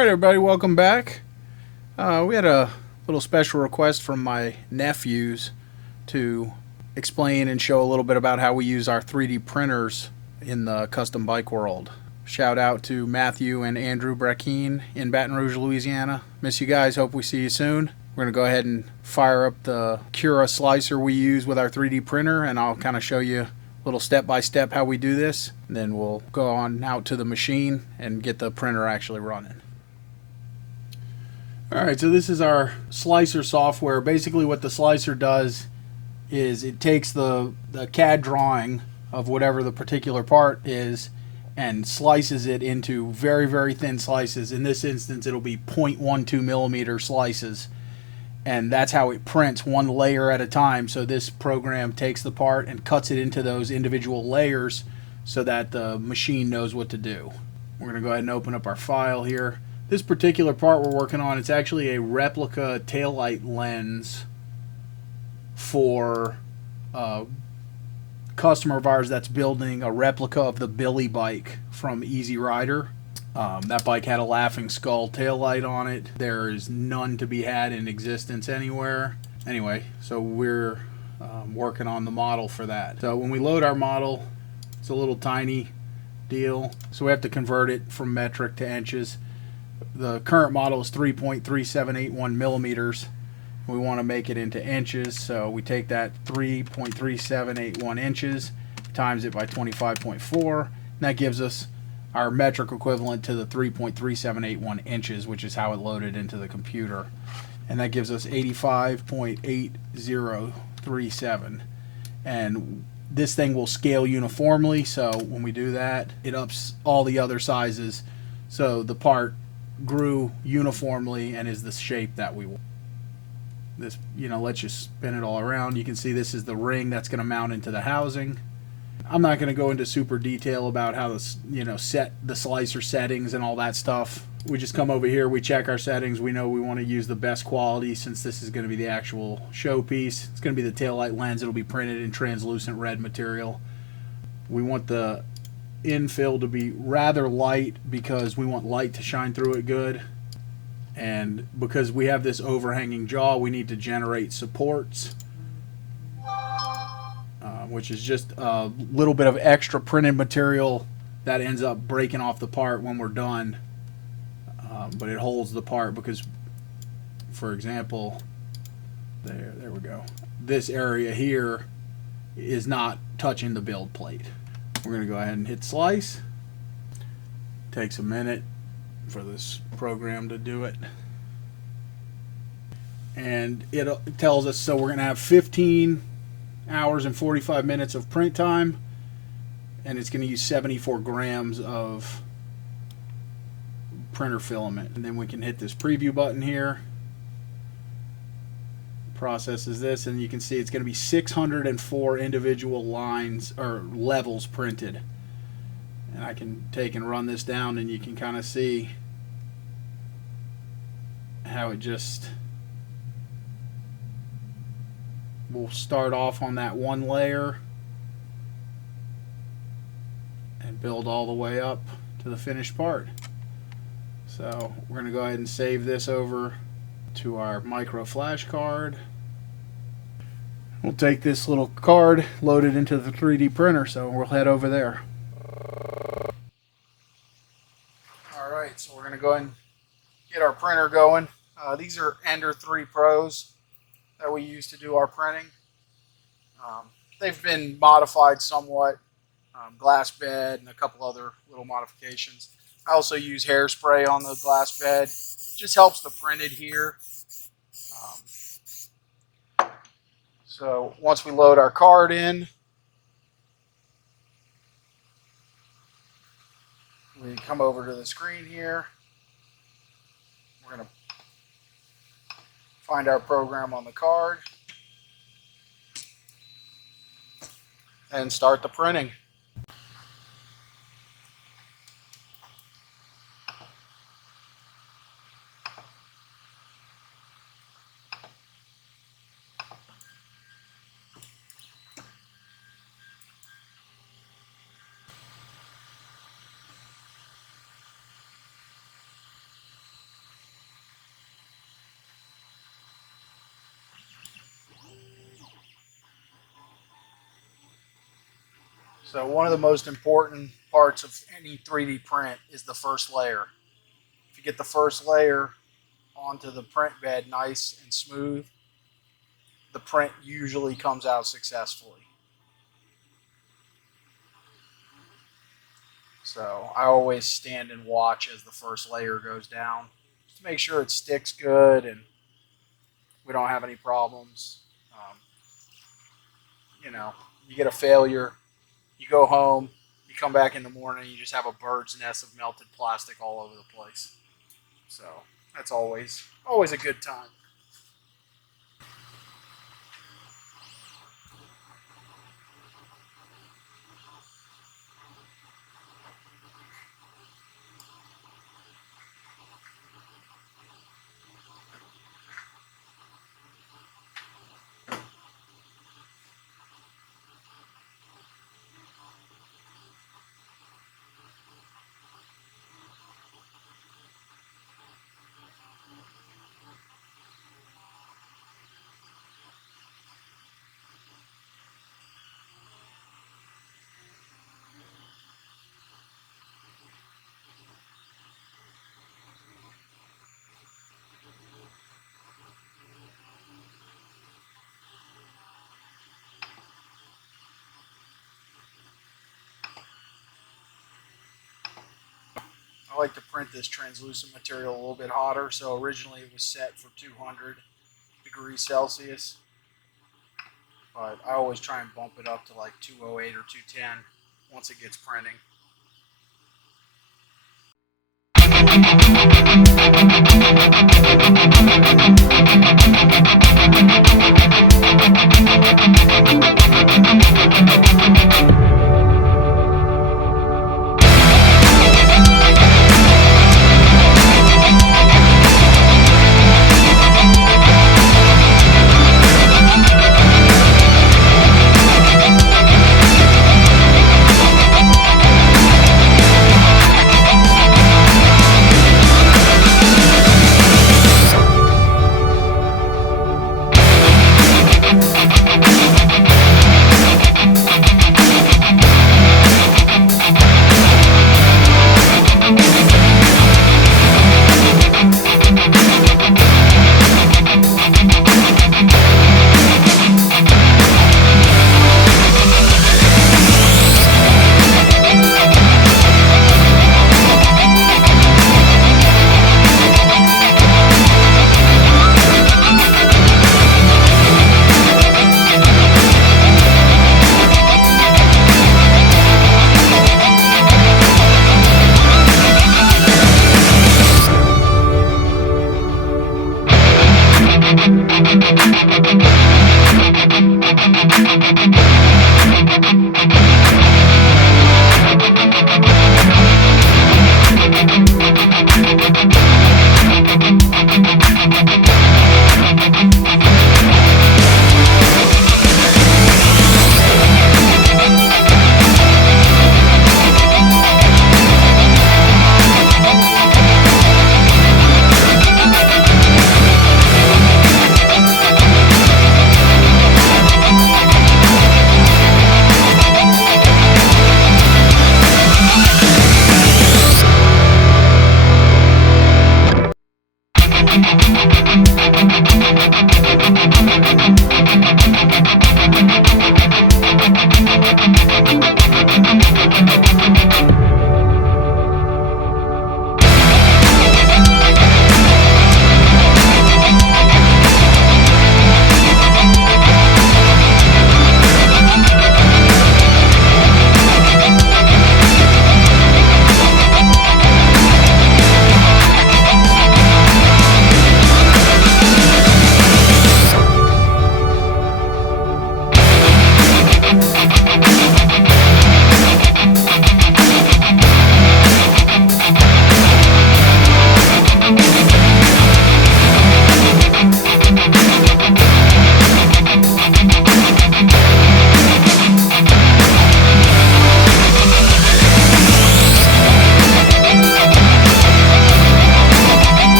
Alright everybody, welcome back. We had a little special request from my nephews to explain and show a little bit about how we use our 3D printers in the custom bike world. Shout out to Matthew and Andrew Brackeen in Baton Rouge, Louisiana. Miss you guys, hope we see you soon. We're going to go ahead and fire up the Cura slicer we use with our 3D printer, and I'll kind of show you a little step-by-step how we do this. And then we'll go on out to the machine and get the printer actually running. Alright, so this is our slicer software. Basically what the slicer does is it takes the CAD drawing of whatever the particular part is and slices it into very, very thin slices. In this instance, it'll be 0.12 millimeter slices. And that's how it prints one layer at a time. So this program takes the part and cuts it into those individual layers so that the machine knows what to do. We're going to go ahead and open up our file here. This particular part we're working on, it's actually a replica taillight lens for a customer of ours that's building a replica of the Billy bike from Easy Rider. That bike had a laughing skull taillight on it. There is none to be had in existence anywhere. Anyway, so we're working on the model for that. So when we load our model, it's a little tiny deal. So we have to convert it from metric to inches. The current model is 3.3781 millimeters. We want to make it into inches, so we take that 3.3781 inches, times it by 25.4, and that gives us our metric equivalent to the 3.3781 inches, which is how it loaded into the computer. And that gives us 85.8037. And this thing will scale uniformly, so when we do that, it ups all the other sizes, so the part grew uniformly and is the shape that we want. This, lets you spin it all around. You can see this is the ring that's going to mount into the housing. I'm not going to go into super detail about how this, set the slicer settings and all that stuff. We just come over here, we check our settings. We know we want to use the best quality since this is going to be the actual showpiece. It's going to be the taillight lens. It'll be printed in translucent red material. We want the infill to be rather light because we want light to shine through it good, and because we have this overhanging jaw, we need to generate supports, which is just a little bit of extra printed material that ends up breaking off the part when we're done, but it holds the part because, for example, there we go, this area here is not touching the build plate. We're going to go ahead and hit slice. Takes a minute for this program to do it. And it tells us, so we're going to have 15 hours and 45 minutes of print time, and it's going to use 74 grams of printer filament. And then we can hit this preview button here. Processes this, and you can see it's going to be 604 individual lines or levels printed. And I can take and run this down, and you can kind of see how it just will start off on that one layer and build all the way up to the finished part. So we're going to go ahead and save this over to our micro flash card. We'll take this little card, load it into the 3D printer, so we'll head over there. Alright, so we're going to go ahead and get our printer going. These are Ender 3 Pros that we use to do our printing. They've been modified somewhat, glass bed and a couple other little modifications. I also use hairspray on the glass bed. Just helps the print adhere. So once we load our card in, we come over to the screen here. We're going to find our program on the card and start the printing. So one of the most important parts of any 3D print is the first layer. If you get the first layer onto the print bed nice and smooth, the print usually comes out successfully. So I always stand and watch as the first layer goes down just to make sure it sticks good and we don't have any problems. You know, you get a failure, you go home, you come back in the morning, you just have a bird's nest of melted plastic all over the place. So that's always a good time. I like to print this translucent material a little bit hotter. So originally it was set for 200 degrees Celsius, but I always try and bump it up to like 208 or 210 once it gets printing.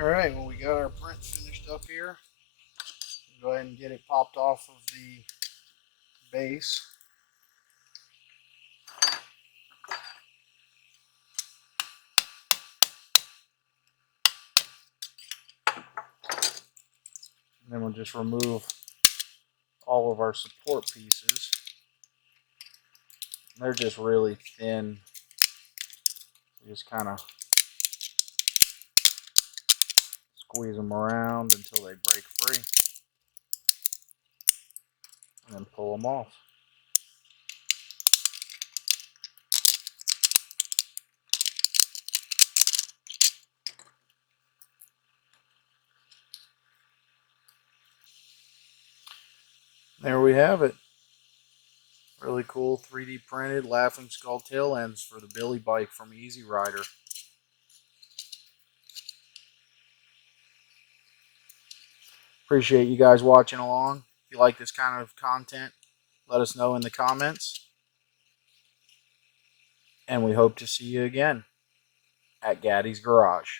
Alright, well, we got our print finished up here. Go ahead and get it popped off of the base. And then we'll just remove all of our support pieces. They're just really thin. You just kind of squeeze them around until they break free. And then pull them off. There we have it. Really cool 3D printed Laughing Skull tail ends for the Billy bike from Easy Rider. Appreciate you guys watching along. If you like this kind of content, let us know in the comments. And we hope to see you again at Gaddy's Garage.